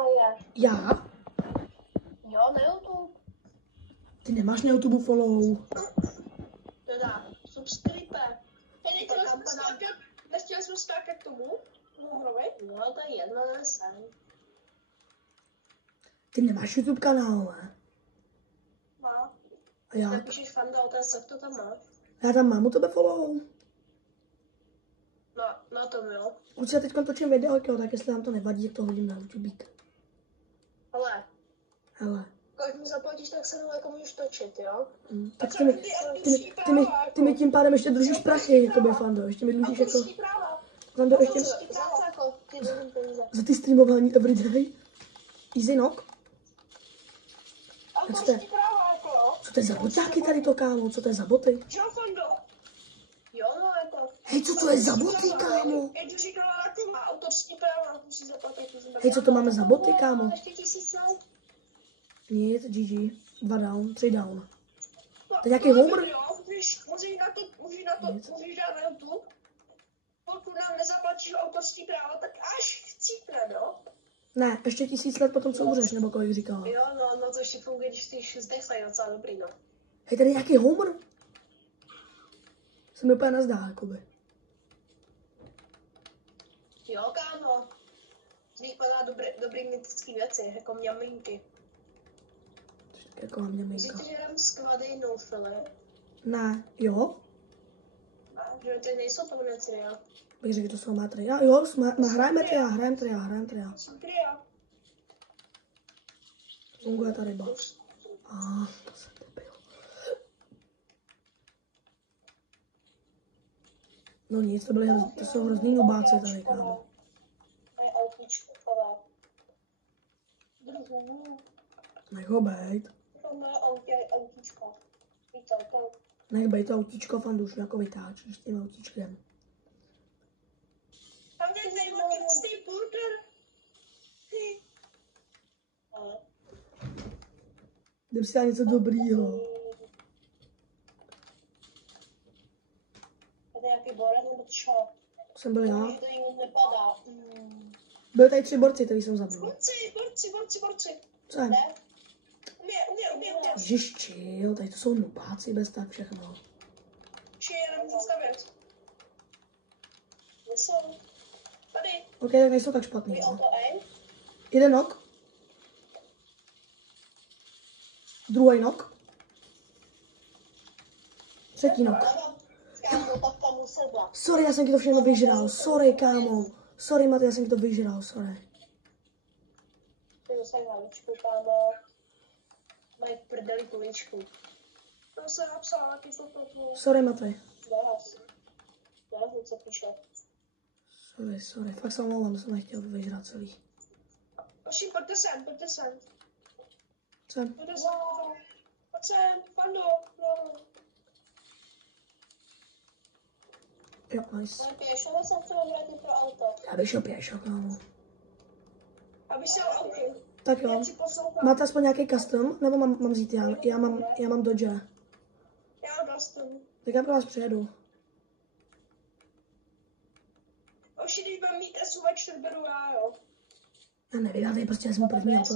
kanál je? Já? Jo, na YouTube. Ty nemáš na YouTube follow. Teda, subscribe. Nechtěli jsme skákat k tomu? No, to je jedno, ne sem. Ty nemáš YouTube kanál, ne? Má. A já? Napíšeš Fanda otázka, jak to tam máš? Já tam mám u tebe follow. Na tom jo. Už já teď točím video, jo, tak jestli nám to nevadí, jak to hodím na YouTube. Ale. Hele. Kolik mi zaplatíš, tak se jako můžeš točit, jo? Tak ty mi tím pádem ještě držíš prachy, jakoby, Fando. Ještě mi dlužíš jako... Fando, ještě... Za ty streamování everyday. Easy knock. Co to je za boťáky tady to, kámo? Co to je za boty? Jo, no jako... Hej, co to je za boty, kámo? Já ti říkala, jako má autorský práva, musí zaplatit. Hej, co to máme za boty, kámo? Ještě 1000 let. Nic, GG. 2 down, 3 down. To je nějaký homer? Můžeš dát na YouTube. Pokud nám nezaplatíš autorský práva, tak až chcípne, no? Ne, ještě 1000 let potom, co umřeš, nebo kolik říkala. Jo, no to ještě funguje, když ty zdechlej docela dobrý, no. Hej, tady je nějaký homer? Se mi úplně nezdá, jakoby. Jo, kámo. Z nich padá dobrý mytický věci, jako mňaminky. Tak jako mám měminka. Myslíte, že jdem sklady no file? Ne, jo? Že to nejsou to věci, jo? Bych řekl, že to jsou matry. Jo, hrajeme tria. Jsem tria. Funguje ta ryba. To jsem debil. No nic, to jsou hrozný nubáci tady, kámo. Mají autíčko, ale... Nech ho bejt. To má autíčko. Víte, to... Nech bejt to autíčko, Fanduš, jako vytáčeš s tím autíčkem. Tam je nejmočný burger. Jdem si dát něco dobrýho. To je nějaký borec nebo čo? Jsem byl já. To jim nepadá. Byli tady 3 borci, který jsem zabil. Borci. Co je? Ne? Umě. Ježiš, chill, tady to jsou nubáci bez tak všechno. Či jenom zastavit. Nesou. Tady. Ok, tak nejsou tak špatný. Vy No. auto aim. Jeden nok. Druhý nok. Třetí nok. Sorry, já jsem ti to všechno vyžral. Sorry, kámo. Sorry, Mati, já jsem ti to vyžral, sorry. Ty dostali hlavičku, kámo. Mají v prdeli kuličku. To se napsal, jaký to to. Sorry, Mati. Zaraz něco píše. Sorry, fakt se omlouvám, to jsem nechtěl vyžrat celý. Prosím, pojďte sem. Sem. Pojď sem, Fando. No. Jo, nice. Ale pěšo, nebo se chceme vrátit pro auto? Já bych šel pěšo, kámo. Aby se auto. Tak jo. Máte aspoň nějaký custom? Nebo mám vzít já? Já mám Dodge. Já custom. Tak já pro vás přijedu. Oši, když budeme mít SUVč, tak beru já, jo. Já nevím, já tady prostě vezmu první auto.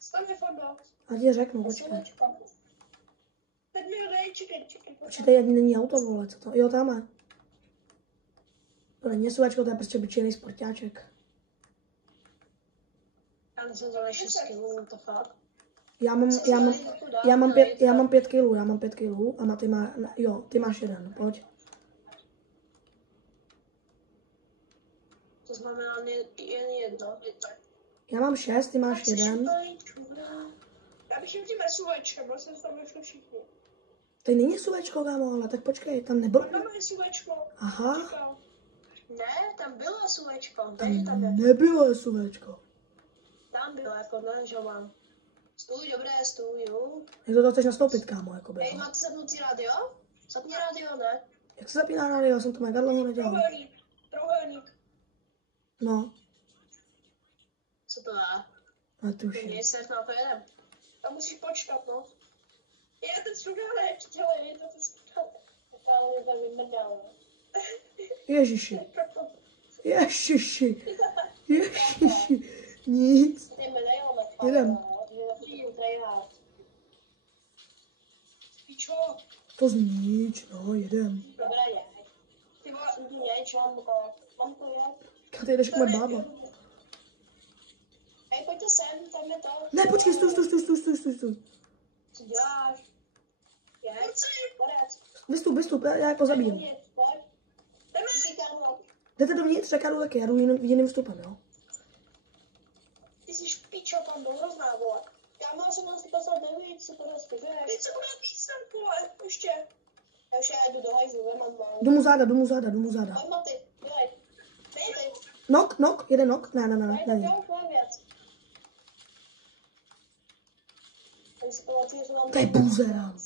Stane, Fando. A ti řeknu, počkej. Teď mi ho dej, čekej. Počkej, tady ani není auto, vole, co to? Jo, tam je. To není SUVčko, to je prostě obyčejný sportáček. Já myslím, že 6 kg, to fakt. Já mám 5 kilů a Maty má, jo, ty máš 1, pojď. To znamená jen jedno. Já mám 6, ty máš 1. Já bych jim tím SUVčkem, vlastně tam vyšli všichni. Tady není SUVčko, kámo, ale tak počkej, tam nebylo. Tam je SUVčko. Aha. Ne, tam bylo SUVčko. Tam nebylo SUVčko. Tam bylo, jako ne, že mám. Stůj, dobré, stůj, jo. Jak to chceš nastoupit, kámo, jakoby. Hej, máte zapnutý rádio? Zapni rádio, ne? Jak se zapíná rádio, já jsem to mega dlouho nedělal. Trouhelník. No. Co to dá? Netuším. Je se na to jedem. Tam musíš počkat, no. Je, ten strugánek, dělej, to ten strugánek. Tam je velmi mrdal. Ježiši. Nic. Ty mi nejdeme. Jedem. Píčo. To znič, no, jedem. Dobré je. Ty vole, jeď, mám to jet. Kam ty jdeš jako moje bába? Hej, pojďte sem, tam je to. Ne, počkej, stůj. Co děláš? Jeď, Vystup, já jako zabijím. pojď. Jdete dovnitř, tak já jdu taky, já jdu jiným vstupem, jo? Ty jsi špičo, tam byl hrozná, vole. Já mám se nás poslat nevíc, co to rozpěžeš. Teď se bude písat, vole, ještě. Já už já jdu do hajzlu, nemám mám. Jdu mu záda. Pojď, Maty, dělej. Dej. Nok, jeden nok, ne. Tak jo, to je věc. Tady si pamatuju, že mám... To je buzerant.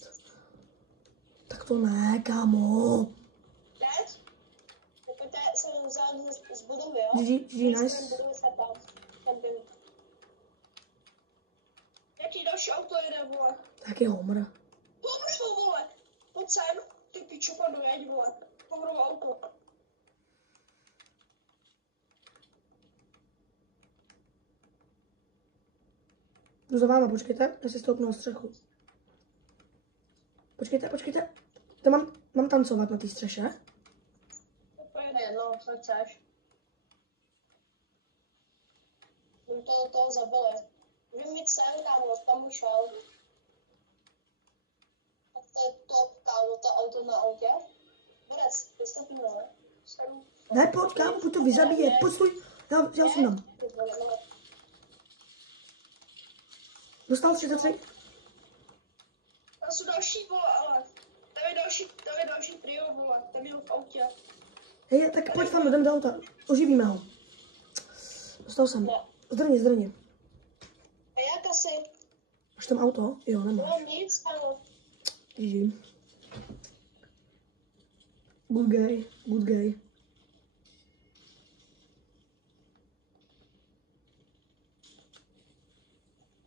Tak to ne, kámo. Teď? Pojďte se vzát z budovy, jo? GG, nice. Budovy se tam byl. Jaký další auto jede, vole? Tak je homr. Homrovo, vole! Pojď sem, ty piču, panu, jeď, vole. Homrovo auto. Jdu za váma, počkejte, já si stoupnu na střechu. Počkejte. To mám tancovat na té střeše? To je jedno, co chceš. Mě to zabili. Můžu mít sen, kámo, tam už šel. Tak to je top, kámo, to auto na autě. Borec, vystoupíme, ne? Ne, pojď, kámo, pojď to vyzabíjet, pojď stůj. Já jsem tam. Dostal 33. Tam jsou další, vole, ale. Tam je další trio, vole. Tam je v autě. Hej, tak pojď tam, jdem do auta. Oživíme ho. Dostal jsem. Zdrně. A jak asi? Máš tam auto? Jo, nemáš. No nic, kámo. GG. Good guy.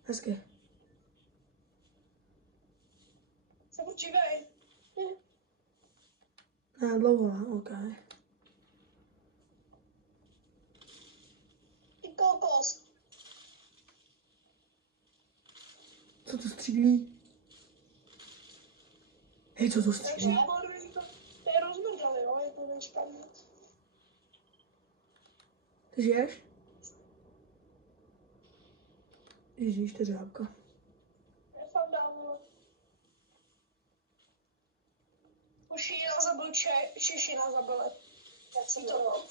Hezky. Se počívej. Ne, dlouho, ne? OK. Ty kokos. Co to střílí? Hej, co to střílí? To je rozmrdali, jo, je to nešpatný. Ty žiješ? Ježíš, to je řábka. Je fakt dávno. Šína zabil Šešina zabil. Jak jsem to mám.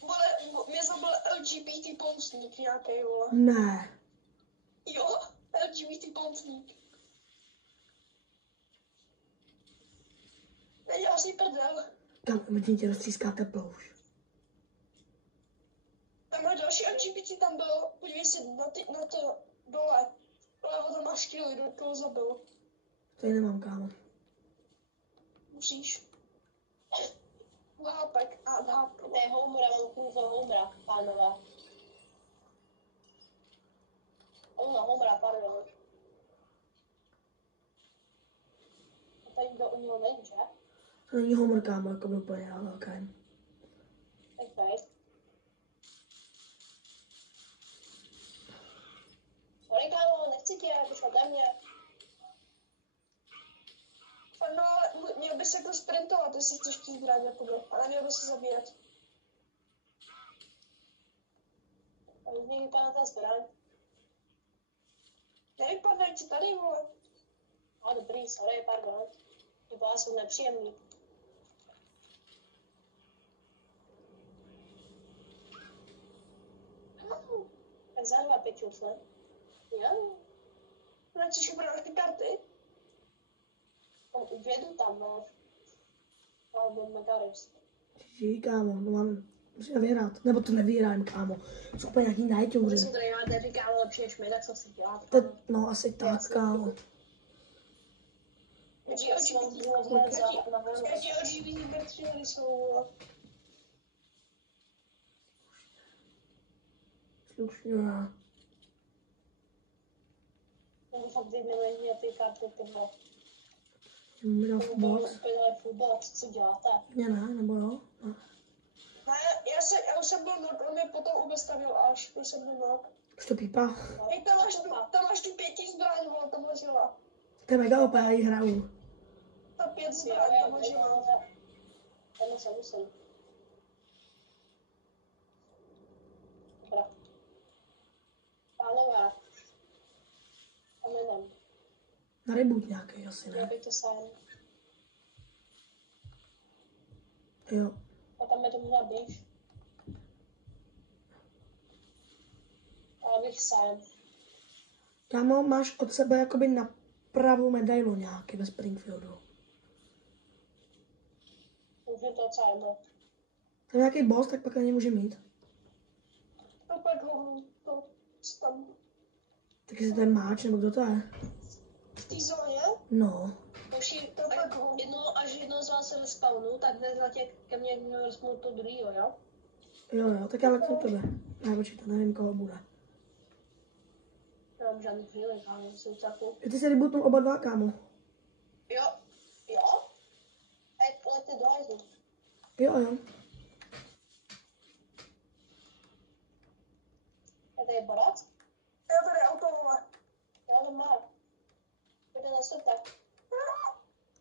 Vole, mě zabil LGBT pomstník nějaký, vole. Ne. Jo, LGBT pomstník. Nedělal si prdel. Tam vidím tě roztříská teplo už. Tamhle další LGBT tam bylo, podívej si na to dole. Ale ho tam naštili, do toho zabil. Tady nemám, kámo. Musíš. Hápek a hápek. To je Homera, mám kurva Homera, pánové. Homera, pardon. A tady kdo u něho není, že? To není homor, kámo, jako by úplně, ale OK. Okay. Sorry, kámo, nechci tě, pošla ode mě. No, měl bys jako sprintovat, jestli chceš chtít zbraň, jakoby, ale měl bys se zabíjet. A už mě vypadá ta zbraň. Nevypadne ti tady, vole. A dobrý, sorry, pardon. Ty byla jsou nepříjemný. Tak za 2 pěčus, ne? Jo. Nechceš udělat ty karty? Vědu tam, no. Ale byl megarist. GG, kámo, no mám, musíme vyhrát. Nebo to nevyhrajeme, kámo. Jsou úplně nějaký najťouři. Když jsem tady já neříkám lepší než my, tak co si dělat? No, asi tak, kámo. Jaký oživí Bertřiny jsou? Slušně. To fakt vyměnili ty karty, ty vole. Mám na fullbox. Fullbox, co děláte? Ne, nebo jo? Ne. Ne, já už jsem byl nok, on mě potom ubestavil až, když jsem byl nok. Už to pípá. Hej, tam máš tu 5 zbraň, vole, tam ležela. To je mega OP, já jí hraju. Ta 5 zbraň, tam ležela. Tam se musím. Dobrá. Pánové. Tam jdem. Na reboot nějaký asi, Já ne? bych to sám. Jo. A tam je to možná blíž. Já bych sám. Kámo, máš od sebe jakoby na pravou medailu nějaký ve Springfieldu. Už je to sám. Tam nějaký boss, tak pak ani může mít. A pak ho to tam. Tak jestli to je máč, nebo kdo to je? V té zóně? No. Až jednou z vás se respawnu, tak hned ke mně respawnu to druhýho, jo? Jo, tak já letím tebe. Ne, počkej, to nevím, koho bude. Nemám žádný healing, ale jsem takovou. Ty si rebootnul oba dva, kámo. Jo? Leďte do hajzlu. Jo. Je tady barat? Jo, tady auto, vole. Já to má. Pojďte na světek.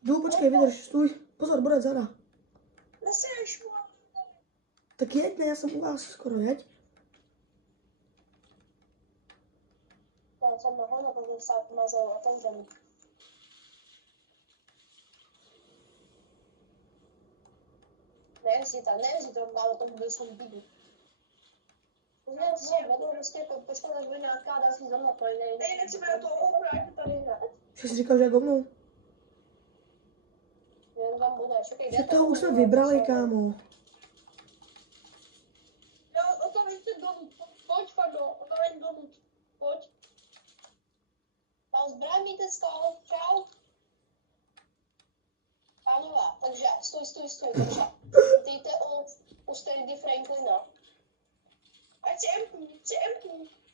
Jdu, počkej, vydrž, stůj. Pozor, bude zada. Neseš, vole. Tak jeď, ne, já jsem u vás skoro, jeď. Já jsem nahoře, protože se mazal otevřený. Nejezdí tam, dáme tomu byl svůj bídu. Vedu prostě počkat, až bude nějaká další zóna pro jiný. Ne, nechceme do toho obrát tady hned. Že jsi říkal, že já govnu. Jen tam bude, čekej, Že toho už jsme vybrali, kámo. Jo, o to nechci donut. Pojď, Fando, o to nechci donut. Pojď. Tam zbraň míte skal, čau. Pánové, takže stůj, takže. Dejte u Stady Franklina. Ať se empí.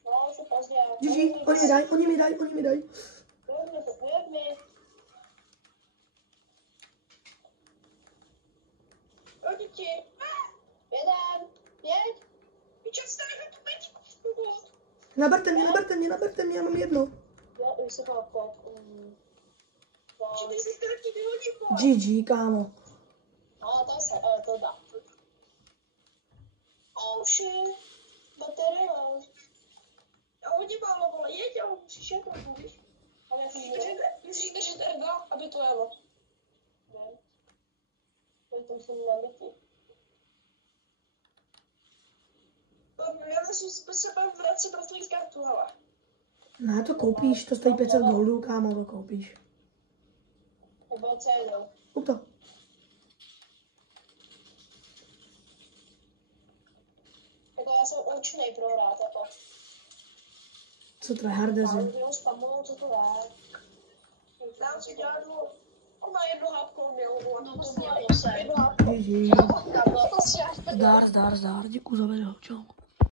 No, už je pozdě. GG, oni mi dají. Vyjď mi. Jo, děti. Jedem, jeď. Pičet, stavíme tu pečku. Naberte mě, já mám jedno. Jo, už se to kód. Ty jsi taky vyhodí kód. GG, kámo. No, to dá. Oh shit. Baterie. Já hodně málo, vole, jeď, ale musíš jet trochu, víš? Ale já musíš držet R2, aby to jelo. Ne. To jsem nabitý. Já musím se tam vracet na tvůj kartu, hele. Ne, to koupíš, to stojí 500 goldů, kámo, to koupíš. Nebo co jedou. Kup to. Jako já jsem určenej prohrát, jako. Co to je hardeze? Já spamu, co to je? Dám si dělat ona jedno hápko měl. No to mělo se. GG. Zdar, děkuji za video, čau.